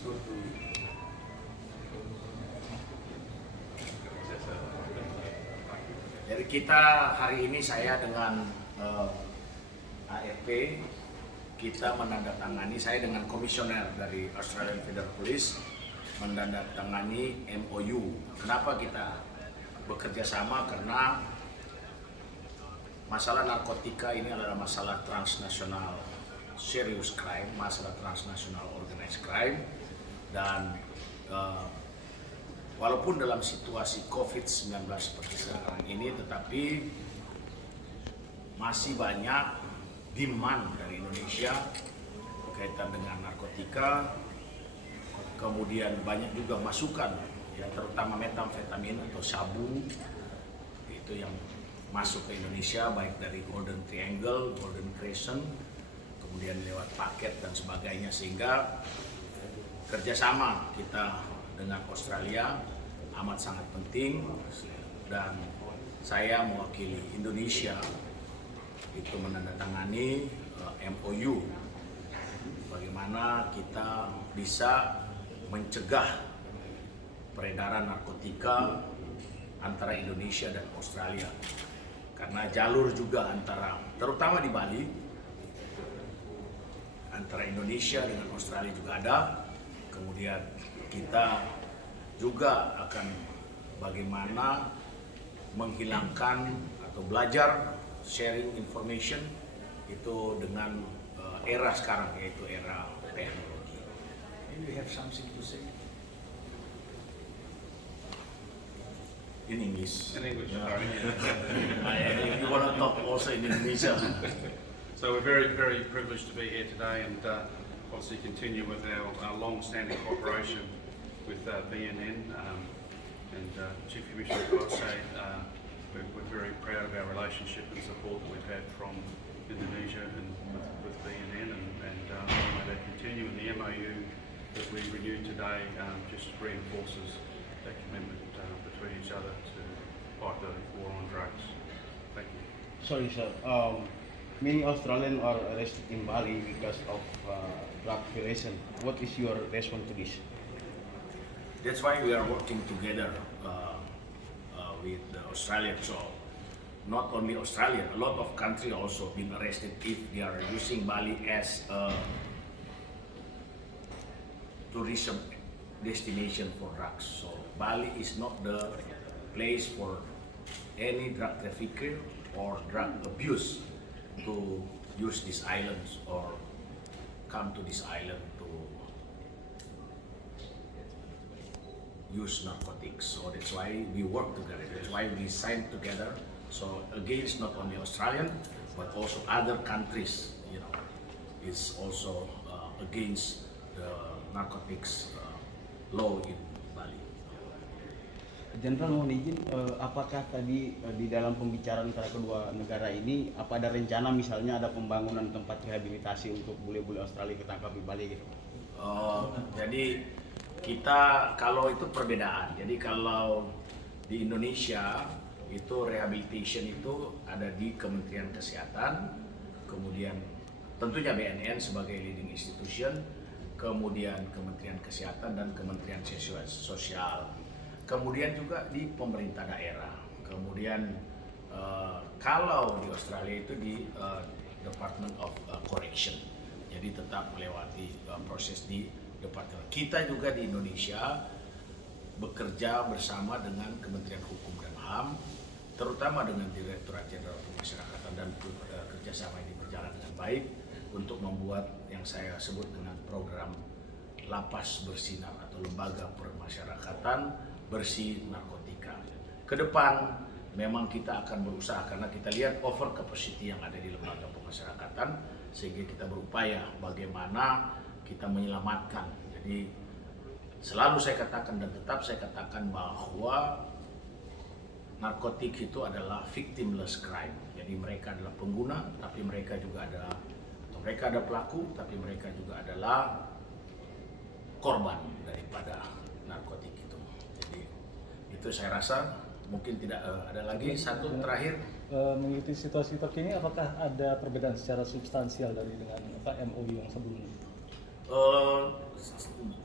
Jadi kita hari ini saya dengan AFP kita menandatangani, saya dengan komisioner dari Australian Federal Police menandatangani MOU. Kenapa kita bekerja sama? Karena masalah narkotika ini adalah masalah transnasional serious crime, masalah transnasional organized crime, dan walaupun dalam situasi COVID-19 seperti sekarang ini, tetapi masih banyak demand dari Indonesia berkaitan dengan narkotika. Kemudian banyak juga masukan, ya, terutama metamfetamin atau sabu, itu yang masuk ke Indonesia baik dari Golden Triangle, Golden Crescent, kemudian lewat paket dan sebagainya, sehingga kerjasama kita dengan Australia amat sangat penting, dan saya mewakili Indonesia itu menandatangani MOU bagaimana kita bisa mencegah peredaran narkotika antara Indonesia dan Australia, karena jalur juga antara, terutama di Bali, antara Indonesia dengan Australia juga ada. Kemudian kita juga akan bagaimana menghilangkan atau belajar sharing information itu dengan era sekarang, yaitu era teknologi. And we have something to say in English. In English, Yeah. sorry. If you want to talk also in Indonesia. So we're very, very privileged to be here today, and obviously continue with our long-standing cooperation with BNN, and Chief Commissioner Kosei. We're very proud of our relationship and support that we've had from Indonesia and with BNN, and may that continue. And the MOU that we renewed today just reinforces that commitment between each other to fight the war on drugs. Thank you. Sorry, sir. Many Australians are arrested in Bali because of drug violation. What is your response to this? That's why we are working together with the Australian. So not only Australia, a lot of countries also been arrested if they are using Bali as a tourism destination for drugs. So Bali is not the place for any drug trafficker or drug abuse to use these islands or come to this island to use narcotics. So that's why we work together. That's why we signed together. So against not only Australian but also other countries, is also against the narcotics law in Bali. Jenderal, mohon izin, apakah tadi di dalam pembicaraan antara kedua negara ini apa ada rencana misalnya ada pembangunan tempat rehabilitasi untuk bule-bule Australia ketangkap di Bali gitu? Jadi kita kalau itu perbedaan. Jadi kalau di Indonesia itu rehabilitation itu ada di Kementerian Kesehatan, kemudian tentunya BNN sebagai leading institution, kemudian Kementerian Kesehatan dan Kementerian Sosial. Kemudian juga di pemerintah daerah. Kemudian kalau di Australia itu di Department of Correction. Jadi tetap melewati proses di departemen. Kita juga di Indonesia bekerja bersama dengan Kementerian Hukum dan HAM, terutama dengan Direktorat Jenderal Pemasyarakatan, dan kerjasama ini berjalan dengan baik untuk membuat yang saya sebut dengan program Lapas Bersinar atau Lembaga Permasyarakatan Bersih Narkotika. Ke depan memang kita akan berusaha, karena kita lihat over capacity yang ada di lembaga pemasyarakatan, sehingga kita berupaya bagaimana kita menyelamatkan. Jadi selalu saya katakan dan tetap saya katakan bahwa narkotik itu adalah victimless crime. Jadi mereka adalah pengguna, tapi mereka juga ada, atau mereka ada pelaku, tapi mereka juga adalah korban daripada narkotik itu. Jadi itu saya rasa mungkin tidak ada lagi. Satu terakhir, mengikuti situasi terkini, apakah ada perbedaan secara substansial dari dengan MOU yang sebelumnya?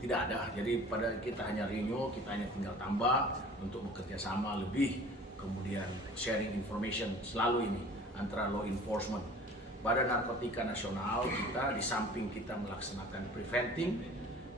Tidak ada, jadi pada kita hanya renew, kita hanya tinggal tambah untuk bekerja sama lebih, kemudian sharing information selalu ini antara law enforcement. Badan Narkotika Nasional kita di samping kita melaksanakan preventing,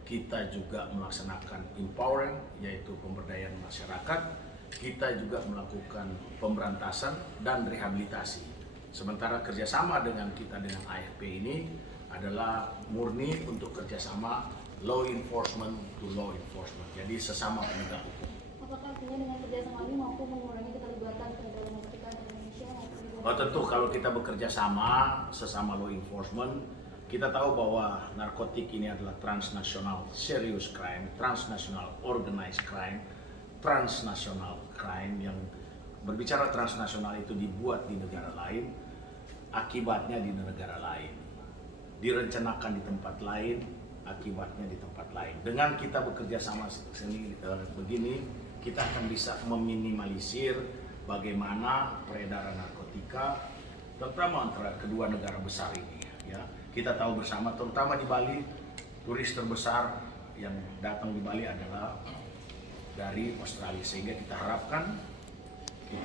kita juga melaksanakan empowering, yaitu pemberdayaan masyarakat, kita juga melakukan pemberantasan dan rehabilitasi. Sementara kerjasama dengan kita dengan AFP ini adalah murni untuk kerjasama law enforcement to law enforcement, jadi sesama penegak hukum. Apakah artinya dengan kerjasama ini mampu mengurangi keterlibatan peredaran narkotika di Indonesia maupun di Oh tentu, kalau kita bekerja sama sesama law enforcement, kita tahu bahwa narkotik ini adalah transnational serious crime, transnational organized crime, transnational crime. Yang berbicara transnasional itu dibuat di negara lain, akibatnya di negara lain, direncanakan di tempat lain, akibatnya di tempat lain. Dengan kita bekerja sama begini, kita akan bisa meminimalisir bagaimana peredaran narkotika, terutama antara kedua negara besar ini. Ya, kita tahu bersama, terutama di Bali, turis terbesar yang datang di Bali adalah dari Australia, sehingga kita harapkan kita